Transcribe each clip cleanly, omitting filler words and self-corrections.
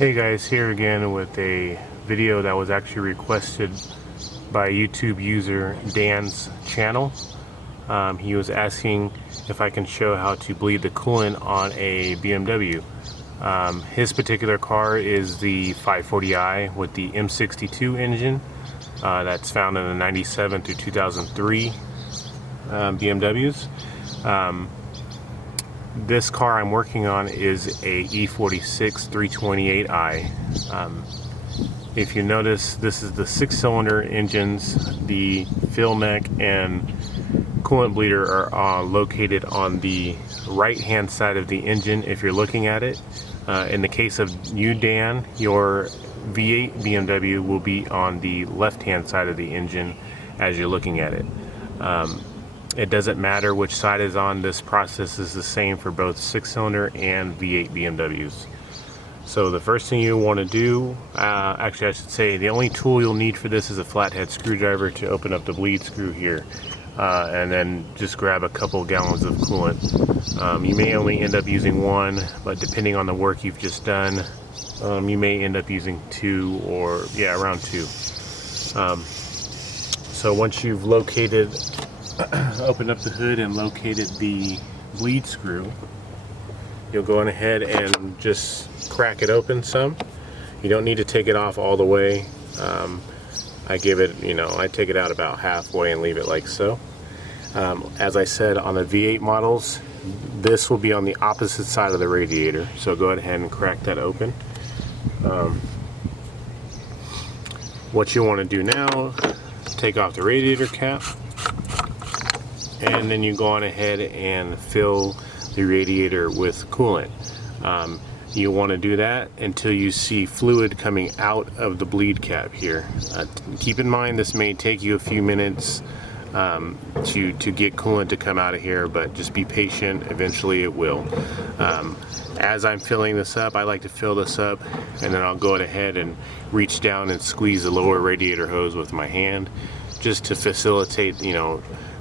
Hey guys, here again with a video that was actually requested by YouTube user Dan's channel. He was asking if I can show how to bleed the coolant on a BMW. His particular car is the 540i with the M62 engine that's found in the 97 through 2003 BMWs. This car I'm working on is a E46 328i. If you notice, this is the 6-cylinder engines. The fill neck and coolant bleeder are located on the right hand side of the engine if you're looking at it. In the case of you, Dan, your V8 BMW will be on the left hand side of the engine as you're looking at it. It doesn't matter which side is on. This process is the same for both 6-cylinder and V8 BMWs. So the first thing you want to do, actually I should say the only tool you'll need for this is a flathead screwdriver to open up the bleed screw here, and then just grab a couple gallons of coolant. You may only end up using one, but depending on the work you've just done, you may end up using two, or around two. So once you've located opened up the hood and located the bleed screw, you'll go on ahead and just crack it open some. You don't need to take it off all the way. I give it, I take it out about halfway and leave it like so. As I said, on the V8 models, this will be on the opposite side of the radiator, so go ahead and crack that open. What you want to do now, take off the radiator cap, and then you go on ahead and fill the radiator with coolant. You want to do that until you see fluid coming out of the bleed cap here. Keep in mind this may take you a few minutes to get coolant to come out of here, but just be patient, eventually it will. As I'm filling this up, I like to fill this up and then I'll go ahead and reach down and squeeze the lower radiator hose with my hand just to facilitate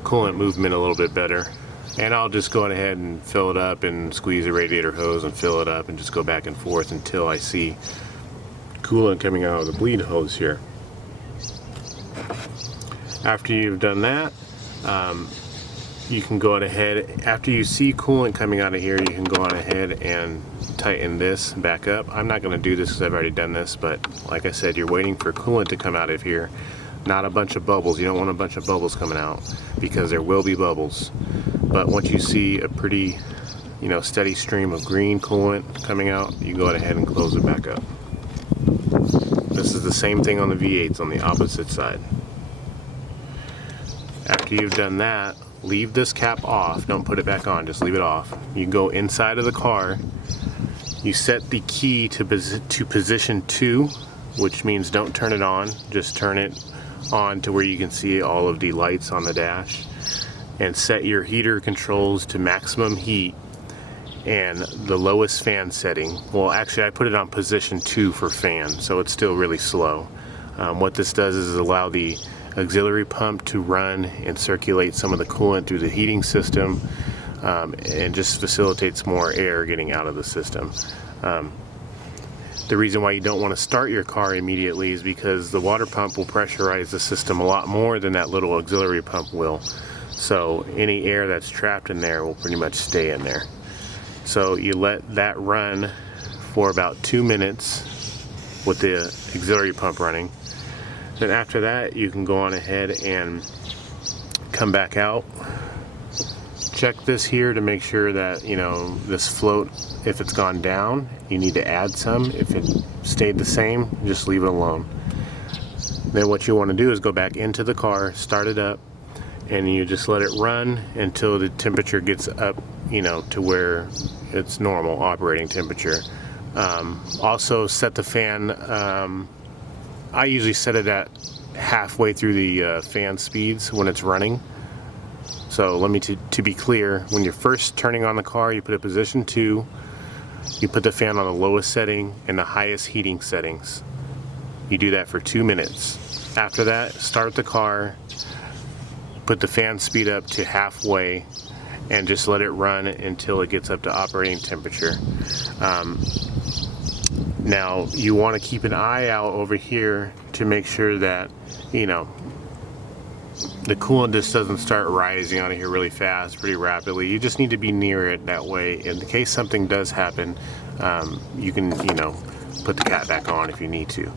coolant movement a little bit better. And I'll just go ahead and fill it up and squeeze the radiator hose and fill it up and just go back and forth until I see coolant coming out of the bleed hose here. After you've done that, you can go on ahead, after you see coolant coming out of here, you can go on ahead and tighten this back up. I'm not going to do this because I've already done this, but like I said, you're waiting for coolant to come out of here, not a bunch of bubbles. You don't want a bunch of bubbles coming out, because there will be bubbles. But once you see a pretty steady stream of green coolant coming out, you go ahead and close it back up. This is the same thing on the V8s on the opposite side. After you've done that, leave this cap off. Don't put it back on, just leave it off. You go inside of the car, you set the key to position 2, which means don't turn it on, just turn it on to where you can see all of the lights on the dash, and set your heater controls to maximum heat and the lowest fan setting. Well, actually I put it on position 2 for fan, so it's still really slow. What this does is allow the auxiliary pump to run and circulate some of the coolant through the heating system, and just facilitates more air getting out of the system. The reason why you don't want to start your car immediately is because the water pump will pressurize the system a lot more than that little auxiliary pump will. So any air that's trapped in there will pretty much stay in there. So you let that run for about 2 minutes with the auxiliary pump running. Then after that, you can go on ahead and come back out. Check this here to make sure that this float, if it's gone down, you need to add some. If it stayed the same, just leave it alone. Then what you want to do is go back into the car, start it up, and you just let it run until the temperature gets up to where it's normal operating temperature. Also set the fan, I usually set it at halfway through the fan speeds when it's running. So let me to be clear, when you're first turning on the car, you put it position 2, you put the fan on the lowest setting and the highest heating settings. You do that for 2 minutes. After that, start the car, put the fan speed up to halfway, and just let it run until it gets up to operating temperature. Now you want to keep an eye out over here to make sure that, you know, the coolant just doesn't start rising out of here really fast, pretty rapidly. You just need to be near it, that way in case something does happen, you can, you know, put the cap back on if you need to.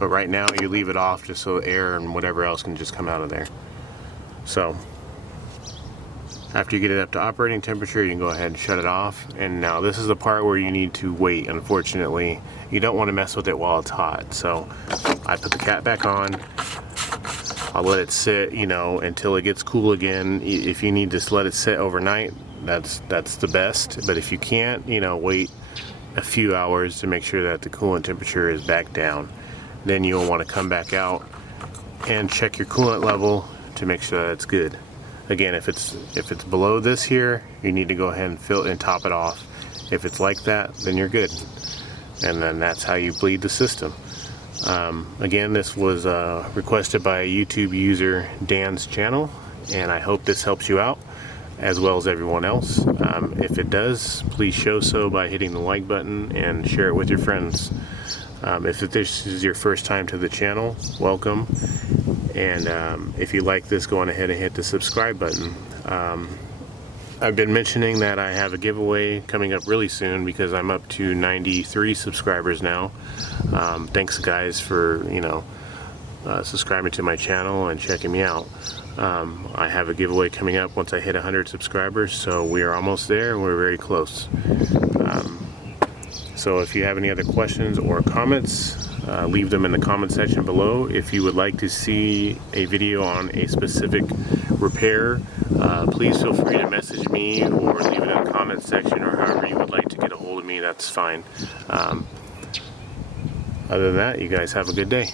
But right now you leave it off just so air and whatever else can just come out of there. So after you get it up to operating temperature, you can go ahead and shut it off. And now this is the part where you need to wait, unfortunately. You don't want to mess with it while it's hot. So I put the cap back on. I'll let it sit, you know, until it gets cool again. If you need to let it sit overnight, that's the best. But if you can't, you know, wait a few hours to make sure that the coolant temperature is back down. Then you'll want to come back out and check your coolant level to make sure that it's good. Again, if it's below this here, you need to go ahead and fill and top it off. If it's like that, then you're good. And then that's how you bleed the system. Again, this was requested by a YouTube user, Dan's channel, and I hope this helps you out as well as everyone else. If it does, please show so by hitting the like button and share it with your friends. If this is your first time to the channel, welcome. And if you like this, go on ahead and hit the subscribe button. I've been mentioning that I have a giveaway coming up really soon because I'm up to 93 subscribers now. Thanks guys for, you know, subscribing to my channel and checking me out. I have a giveaway coming up once I hit 100 subscribers, so we are almost there and we're very close. So if you have any other questions or comments, leave them in the comment section below. If you would like to see a video on a specific repair, please feel free to message me or leave it in the comment section, or however you would like to get a hold of me, that's fine. Other than that, you guys have a good day.